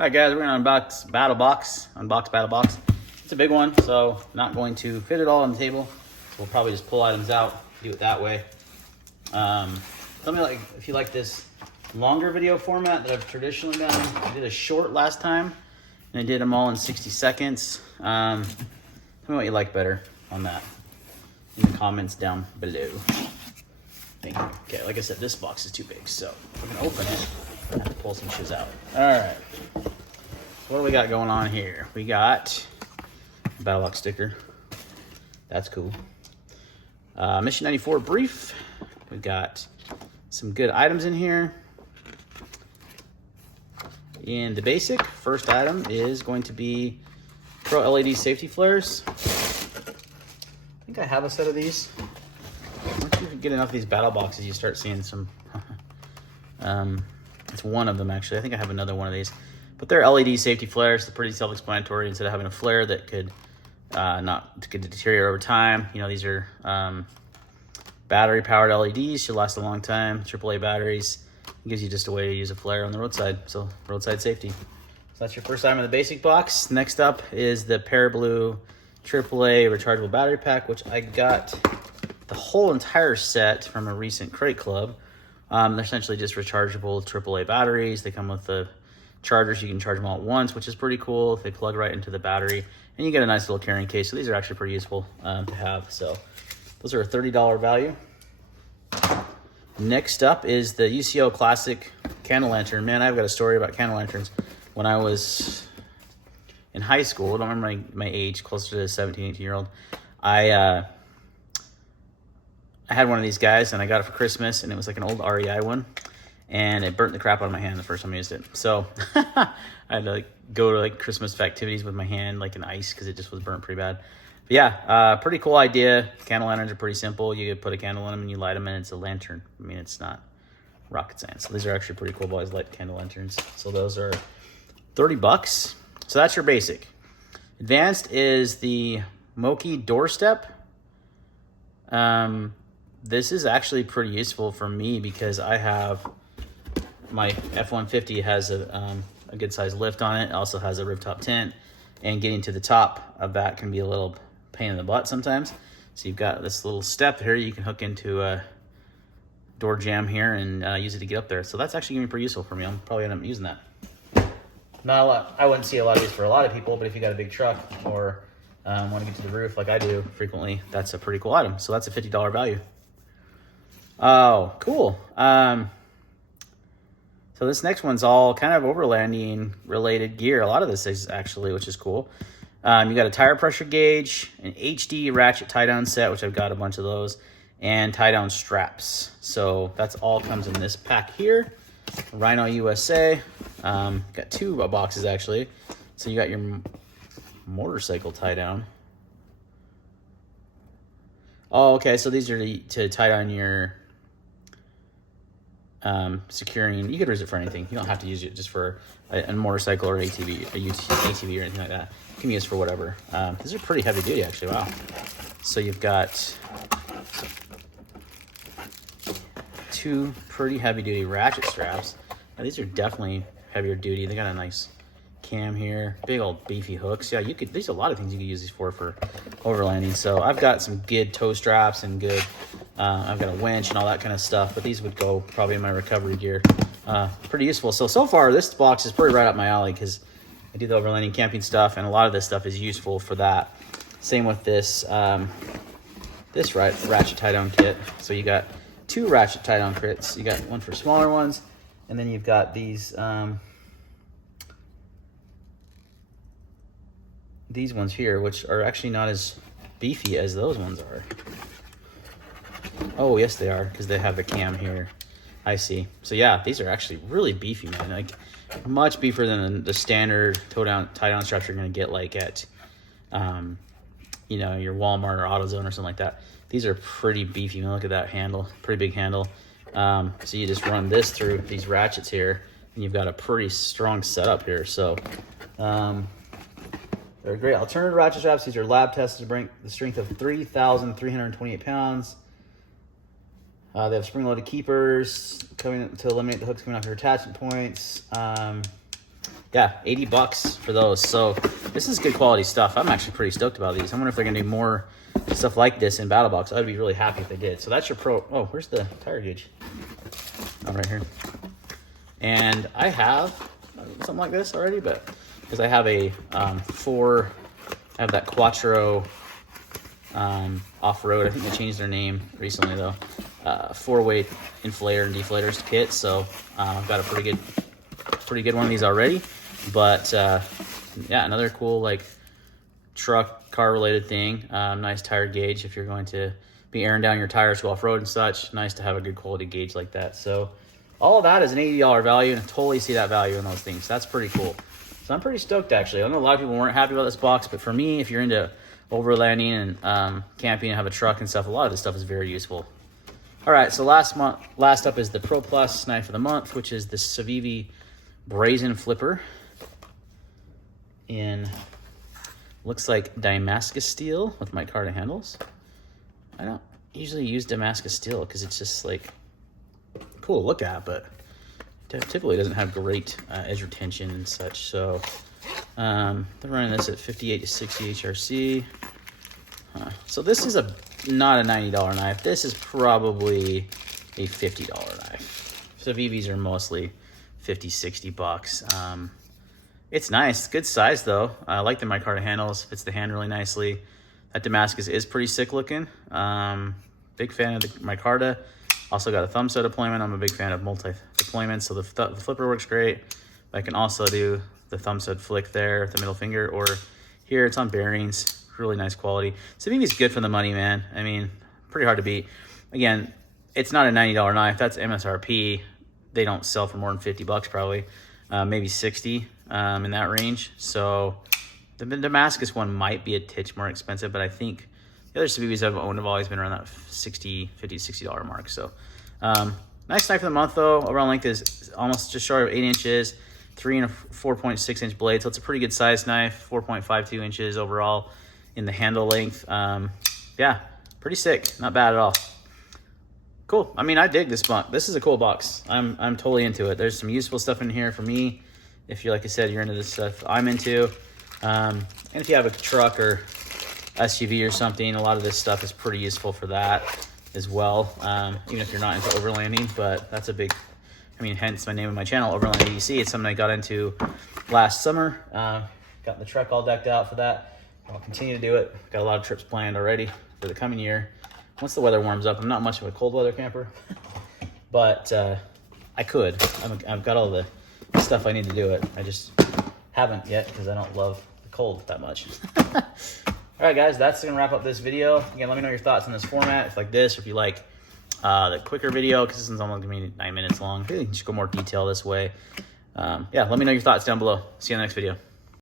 All right, guys, we're gonna unbox Battlbox. It's a big one, so not going to fit it all on the table. So we'll probably just pull items out, do it that way. Tell me if you like this longer video format that I've traditionally done. I did a short last time, and I did them all in 60 seconds. Tell me what you like better on that in the comments down below. Thank you. Okay, like I said, this box is too big, so we're gonna open it and have to pull some shoes out. All right, what do we got going on here? We got a Battlbox sticker. That's cool. Mission 94 brief. We've got some good items in here. In the basic, first item is going to be Pro LED safety flares. I think I have a set of these. Once you get enough of these battle boxes, you start seeing some. It's one of them actually. I think I have another one of these, but they're LED safety flares. They're pretty self-explanatory. Instead of having a flare that could could deteriorate over time, you know, these are battery-powered LEDs. Should last a long time. AAA batteries. It gives you just a way to use a flare on the roadside. So roadside safety. So that's your first item in the basic box. Next up is the Parablue AAA rechargeable battery pack, which I got the whole entire set from a recent crate club. They're essentially just rechargeable AAA batteries. They come with the chargers. You can charge them all at once, which is pretty cool. They plug right into the battery, and you get a nice little carrying case. So these are actually pretty useful to have. So those are a $30 value. Next up is the UCO Classic Candle Lantern. Man, I've got a story about candle lanterns. When I was in high school, I don't remember my age, closer to 17, 18-year-old, I had one of these guys, and I got it for Christmas, and it was like an old REI one, and it burnt the crap out of my hand the first time I used it. So I had to go to Christmas activities with my hand in ice because it just was burnt pretty bad. But yeah, pretty cool idea. Candle lanterns are pretty simple. You could put a candle in them and you light them, and it's a lantern. I mean, it's not rocket science. So these are actually pretty cool. I've always liked candle lanterns. So those are $30. So that's your basic. Advanced is the Moki Doorstep. This is actually pretty useful for me because I have my F-150 has a good size lift on it. It also has a rooftop tent, and getting to the top of that can be a little pain in the butt sometimes. So you've got this little step here you can hook into a door jamb here and use it to get up there. So that's actually gonna be pretty useful for me. I'm probably gonna end up using that. Not a lot. I wouldn't see a lot of these for a lot of people, but if you got a big truck or want to get to the roof like I do frequently, that's a pretty cool item. So that's a $50 value. Oh, cool. So this next one's all kind of overlanding related gear. A lot of this is actually, which is cool. You got a tire pressure gauge, an HD ratchet tie down set, which I've got a bunch of those, and tie down straps. So that's all comes in this pack here. Rhino USA. Got two boxes actually. So you got your motorcycle tie down. Oh, okay. So these are to tie down your securing. You could use it for anything. You don't have to use it just for a motorcycle or ATV, ATV or anything like that. You can be used for whatever. These are pretty heavy duty actually. Wow. So you've got two pretty heavy duty ratchet straps. Now these are definitely heavier duty. They got a nice cam here, big old beefy hooks. Yeah, there's a lot of things you could use these for overlanding. So I've got some good toe straps and good I've got a winch and all that kind of stuff, but these would go probably in my recovery gear. Pretty useful. So far this box is pretty right up my alley because I do the overlanding camping stuff, and a lot of this stuff is useful for that. Same with this ratchet tie down kit. So you got two ratchet tie down kits. You got one for smaller ones, and then you've got these ones here, which are actually not as beefy as those ones are. Oh, yes, they are, because they have the cam here. I see. So yeah, these are actually really beefy, man. Like much beefier than the standard tie down straps you're gonna get at you know, your Walmart or AutoZone or something like that. These are pretty beefy. Look at that handle, pretty big handle. So you just run this through these ratchets here, and you've got a pretty strong setup here. So they're great alternative ratchet straps. These are lab tested to bring the strength of 3,328 pounds. They have spring-loaded keepers to eliminate the hooks coming off your attachment points. yeah, 80 bucks for those. So this is good quality stuff. I'm actually pretty stoked about these. I wonder if they're gonna do more stuff like this in Battlebox. I'd be really happy if they did. So that's your pro. Oh, where's the tire gauge? Oh, right here. And I have something like this already, but because I have a I have that Quattro off-road. I think they changed their name recently though. 4-way inflator and deflators kit. So I've got a pretty good one of these already. But yeah, another cool like truck car related thing. Nice tire gauge if you're going to be airing down your tires to go off-road and such. Nice to have a good quality gauge like that. So all of that is an $80 value, and I totally see that value in those things. That's pretty cool. So I'm pretty stoked actually. I know a lot of people weren't happy about this box, but for me, if you're into overlanding and camping and have a truck and stuff, a lot of this stuff is very useful. All right, so last up is the Pro Plus knife of the month, which is the Civivi Brazen Flipper in, looks like Damascus steel with micarta handles. I don't usually use Damascus steel because it's just like cool to look at, but typically doesn't have great edge retention and such. So they're running this at 58 to 60 HRC. So this is not a $90 knife. This is probably a $50 knife. So Civivis are mostly 50, 60 bucks. It's nice, good size though. I like the micarta handles, fits the hand really nicely. That Damascus is pretty sick looking. Big fan of the micarta. Also got a thumb set deployment. I'm a big fan of multi-deployments, so the flipper works great. I can also do the thumb stud flick there, the middle finger, or here it's on bearings. Really nice quality. Civivi's good for the money, man. I mean, pretty hard to beat. Again, it's not a $90 knife. That's MSRP. They don't sell for more than 50 bucks probably, maybe 60 in that range. So the Damascus one might be a titch more expensive, but I think the other Civivis I've owned have always been around that $50, $60 mark. So nice knife of the month though. Overall length is almost just short of 8 inches, 3 and a 4.6 inch blade. So it's a pretty good size knife, 4.52 inches overall in the handle length. Yeah, pretty sick. Not bad at all. Cool. I mean, I dig this box. This is a cool box. I'm totally into it. There's some useful stuff in here for me. If you, like I said, you're into this stuff I'm into. And if you have a truck or SUV or something, a lot of this stuff is pretty useful for that as well. Even if you're not into overlanding, but that's a big, I mean, hence my name of my channel, Overland ADC. It's something I got into last summer. Got the truck all decked out for that. I'll continue to do it. Got a lot of trips planned already for the coming year. Once the weather warms up, I'm not much of a cold weather camper, but I could. I've got all the stuff I need to do it. I just haven't yet because I don't love the cold that much. All right, guys, that's going to wrap up this video. Again, let me know your thoughts on this format, if like this, or if you like the quicker video, because this one's only going to be 9 minutes long. You can just go more detail this way. Yeah, let me know your thoughts down below. See you in the next video.